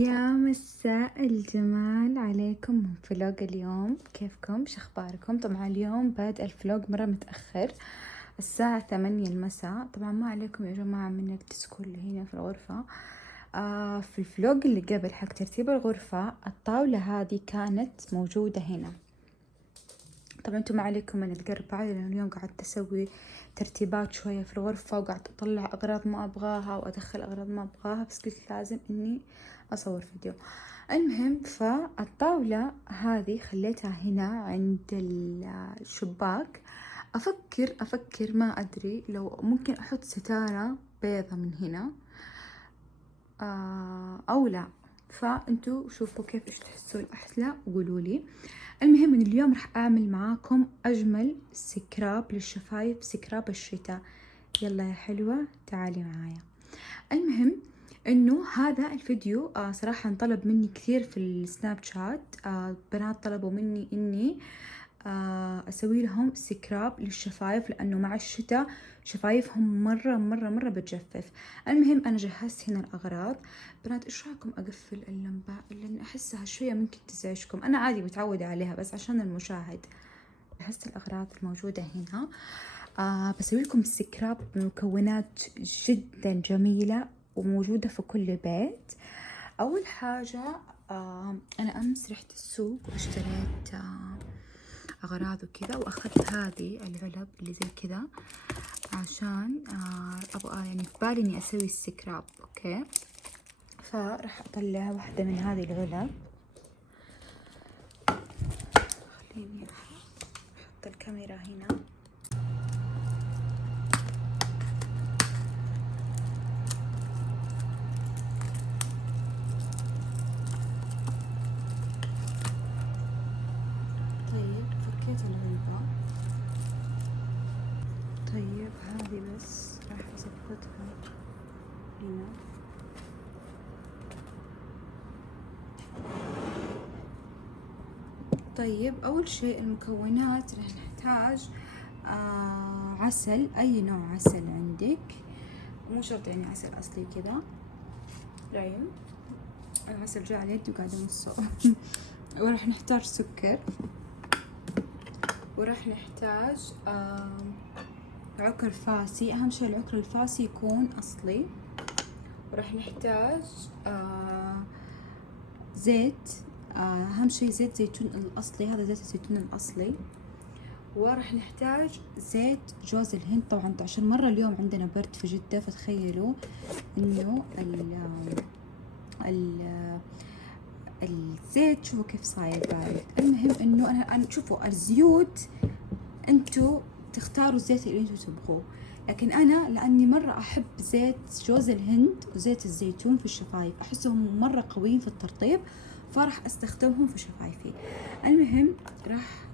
يا مساء الجمال عليكم من فلوق اليوم. كيفكم؟ شخباركم؟ طبعا اليوم بادئ الفلوق مرة متأخر، الساعة 8 المساء. طبعا ما عليكم يا جماعة من الديسكو اللي هنا في الغرفة. في الفلوق اللي قبل حق ترتيب الغرفة الطاولة هذه كانت موجودة هنا. طبعا انتم ما عليكم من القربعة، لأنه اليوم قعدت أسوي ترتيبات شوية في الغرفة، وقعدت أطلع أغراض ما أبغاها وأدخل أغراض ما أبغاها، بس قلت لازم إني أصور فيديو. المهم فالطاولة هذه خليتها هنا عند الشباك. أفكر ما أدري لو ممكن أحط ستارة بيضة من هنا أو لا. فأنتوا شوفوا كيف إيش تحسوا الأحلى وقولوا لي. المهم إن اليوم راح أعمل معاكم أجمل سكراب للشفايف، سكراب الشتاء. يلا يا حلوة تعالي معايا. المهم إنه هذا الفيديو صراحة انطلب مني كثير في السناب شات. بنات طلبوا مني إني أسوي لهم سكراب للشفايف، لأنه مع الشتاء شفايفهم مرة بتجفف. المهم أنا جهزت هنا الأغراض. بنات إيش رأيكم أقفل اللمبة؟ لأن أحسها شوية ممكن تزعجكم. أنا عادي متعودة عليها، بس عشان المشاهد. جهزت الأغراض الموجودة هنا. بسوي لكم سكراب بمكونات جدا جميلة وموجودة في كل بيت. أول حاجة أنا أمس رحت السوق واشتريت أغراض وكذا، وأخذت هذه العلب اللي زي كذا عشان أبغى يعني في بالي إني أسوي السكراب. أوكي، فراح أطلع واحدة من هذه العلب. خليني أحط الكاميرا هنا. طيب فكيت العلبة. طيب هذه بس راح أزبطها هنا. طيب أول شيء المكونات راح نحتاج عسل، أي نوع عسل عندك، مو شرط يعني عسل أصلي كذا. رايم العسل جاء على يدي وقاعدة أمصه. وراح نحتاج سكر، وراح نحتاج عكر فاسي. أهم شيء العكر الفاسي يكون أصلي. وراح نحتاج زيت، أهم شيء زيت زيتون الأصلي، هذا زيت الزيتون الأصلي. وراح نحتاج زيت جوز الهند. طبعا عشان مرة اليوم عندنا برد في جدة، فتخيلوا إنه الزيت شوفوا كيف صاير بارد. المهم إنه أنا شوفوا الزيوت أنتوا تختاروا الزيت اللي أنتوا تبغوه، لكن أنا لأني مرة أحب زيت جوز الهند وزيت الزيتون في الشفايف، أحسهم مرة قويين في الترطيب، فراح أستخدمهم في شفايفي. المهم راح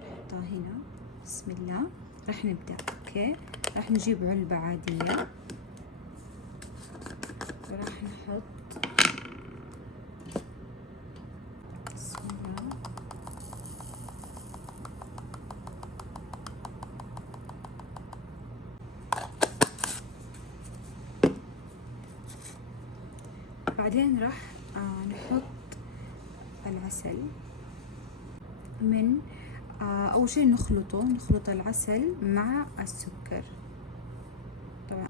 نحطها هنا. بسم الله، راح نبدأ. أوكي، راح نجيب علبة عادية وراح نحط. بسم الله. بعدين راح نحط العسل من أول شيء نخلط العسل مع السكر طبعا.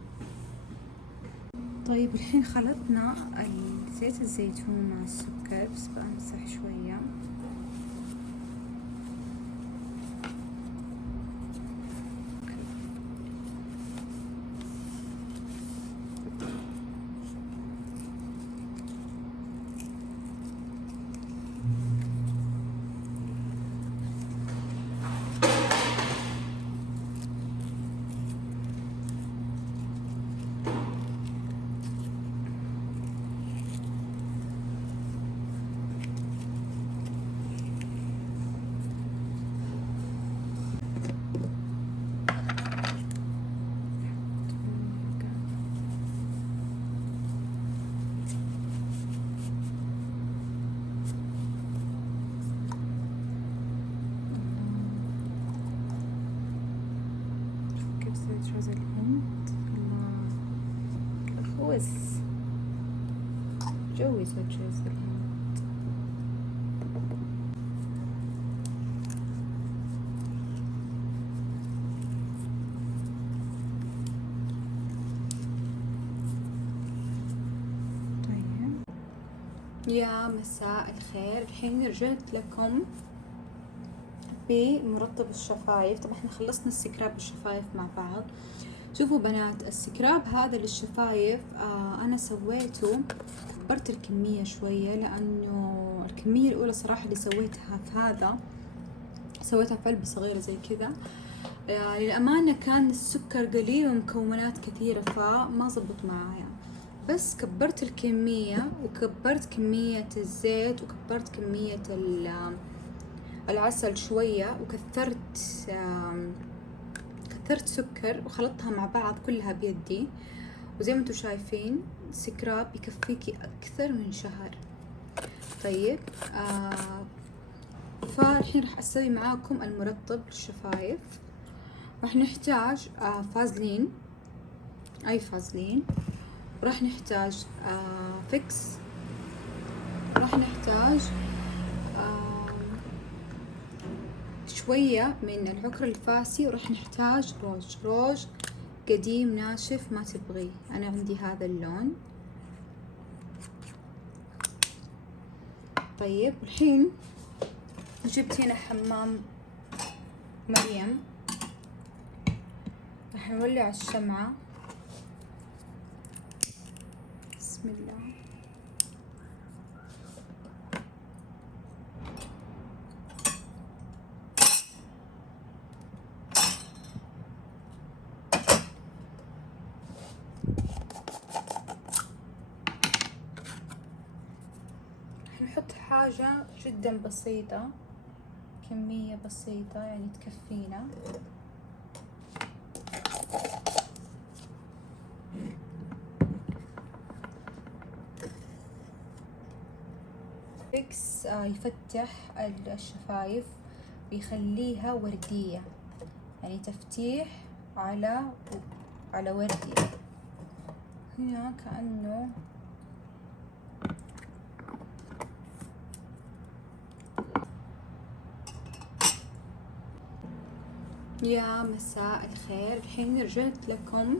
طيب الحين خلطنا زيت الزيتون مع السكر، بس بمسح شوية. يسعد شوي السلامات. يا مساء الخير، الحين رجعت لكم بمرطب الشفايف. طبعا احنا خلصنا السكراب الشفايف مع بعض. شوفوا بنات، السكراب هذا للشفايف انا سويته، كبرت الكمية شوية لانه الكمية الاولى صراحة اللي سويتها في هذا سويتها في علبة صغيرة زي كذا. للأمانة كان السكر قليل ومكونات كثيرة فما زبط معايا، بس كبرت الكمية وكبرت كمية الزيت وكبرت كمية العسل شوية، وكثرت سكر وخلطتها مع بعض كلها بيدي. وزي ما انتم شايفين سكراب يكفيكي أكثر من شهر. طيب فالحين راح أسوي معاكم المرطب للشفايف. راح نحتاج فازلين، أي فازلين، وراح نحتاج فيكس، راح نحتاج شوية من العكر الفاسي، وراح نحتاج روج قديم ناشف ما تبغيه. أنا عندي هذا اللون. طيب الحين جبت هنا حمام مريم، راح نولع الشمعة. بسم الله. نحط حاجة جدا بسيطة، كمية بسيطة يعني تكفينا. فيكس يفتح الشفايف ويخليها وردية، يعني تفتيح على وردي. هنا كأنه يا مساء الخير، الحين رجعت لكم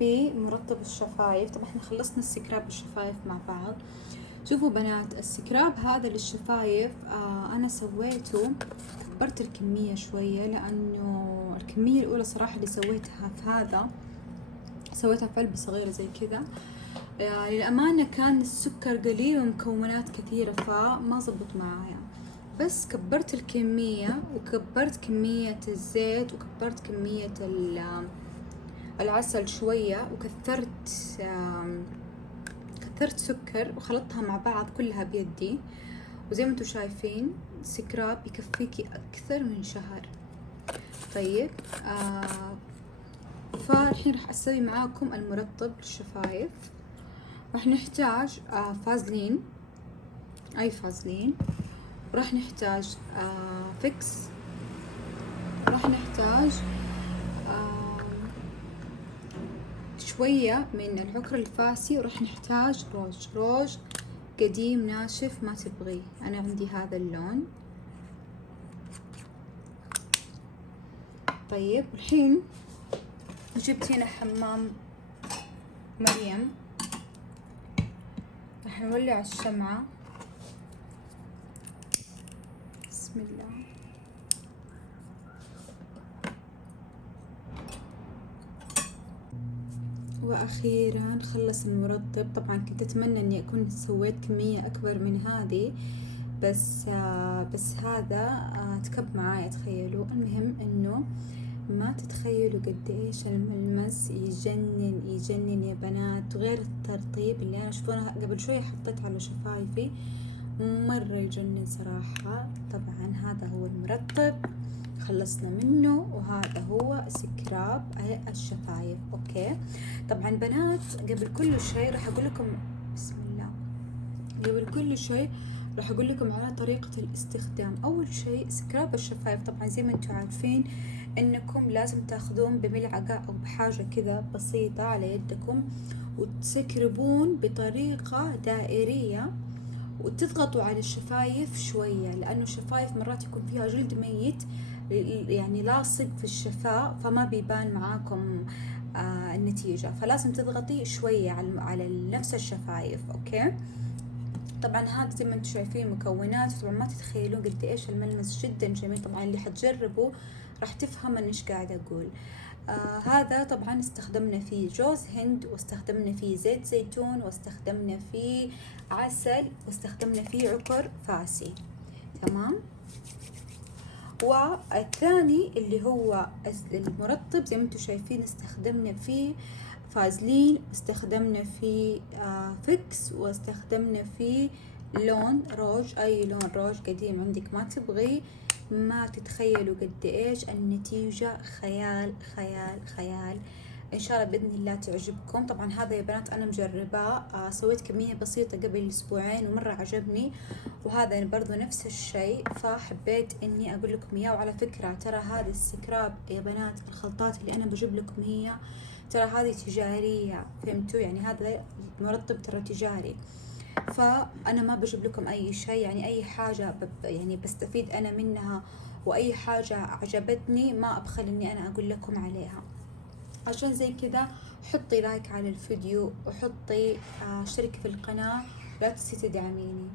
بمرطب الشفايف. طبعا احنا خلصنا السكراب الشفايف مع بعض. شوفوا بنات، السكراب هذا للشفايف انا سويته، كبرت الكمية شوية لانه الكمية الاولى صراحة اللي سويتها في هذا سويتها في علبة صغيرة زي كذا. للأمانة كان السكر قليل ومكونات كثيرة فما زبط معايا، بس كبرت الكمية وكبرت كمية الزيت وكبرت كمية العسل شوية، وكثرت سكر وخلطتها مع بعض كلها بيدي. وزي ما انتم شايفين سكراب يكفيكي أكثر من شهر. طيب فالحين راح أسوي معاكم المرطب للشفايف. راح نحتاج فازلين، أي فازلين، وراح نحتاج فيكس، راح نحتاج شوية من العكر الفاسي، وراح نحتاج روج قديم ناشف ما تبغيه. أنا عندي هذا اللون. طيب الحين جبت هنا حمام مريم، راح نولع الشمعة. بسم الله. واخيرا خلص المرطب. طبعا كنت اتمنى اني اكون سويت كمية اكبر من هذه، بس هذا تكب معايا. تخيلوا، المهم انه ما تتخيلوا قد ايش الملمس يجنن يا بنات، غير الترطيب اللي انا شوفونه قبل شوية حطيت على شفايفي، مرة يجنن صراحة. طبعا هذا هو المرطب خلصنا منه، وهذا هو سكراب الشفايف. اوكي طبعا بنات، قبل كل شيء راح اقول لكم، بسم الله، قبل كل شيء راح اقول لكم على طريقة الاستخدام. اول شيء سكراب الشفايف، طبعا زي ما انتم عارفين انكم لازم تاخذون بملعقة او بحاجة كذا بسيطة على يدكم، وتسكربون بطريقة دائرية، وتضغطوا على الشفايف شوية، لأنه الشفايف مرات يكون فيها جلد ميت يعني لاصق في الشفاه، فما بيبان معاكم النتيجة. فلازم تضغطي شوية على نفس الشفايف. أوكي، طبعا هذا زي ما انتم شايفين مكونات، طبعا ما تتخيلون قد ايش الملمس جدا جميل. طبعا اللي حتجربه راح تفهم انا ايش قاعدة اقول. هذا طبعا استخدمنا فيه جوز هند، واستخدمنا فيه زيت زيتون، واستخدمنا فيه عسل، واستخدمنا فيه عكر فاسي. تمام. والثاني اللي هو المرطب زي ما انتم شايفين استخدمنا فيه فازلين، واستخدمنا فيه فيكس، واستخدمنا فيه لون روج، اي لون روج قديم عندك ما تبغي. ما تتخيلوا قد ايش النتيجة، خيال خيال خيال. ان شاء الله باذن الله تعجبكم. طبعا هذا يا بنات انا مجرباه، سويت كمية بسيطة قبل اسبوعين ومرة عجبني، وهذا برضو نفس الشيء، فحبيت اني اقول لكم اياه. وعلى فكرة ترى هذا السكراب يا بنات، الخلطات اللي انا بجيب لكم هي ترى هذه تجارية، فهمتوا؟ يعني هذا مرطب ترى تجاري، فانا ما بجيب لكم اي شيء، يعني اي حاجة يعني بستفيد انا منها، واي حاجة عجبتني ما ابخل اني انا اقول لكم عليها. عشان زي كذا حطي لايك على الفيديو، وحطي اشتركي في القناة، لا تنسي تدعميني.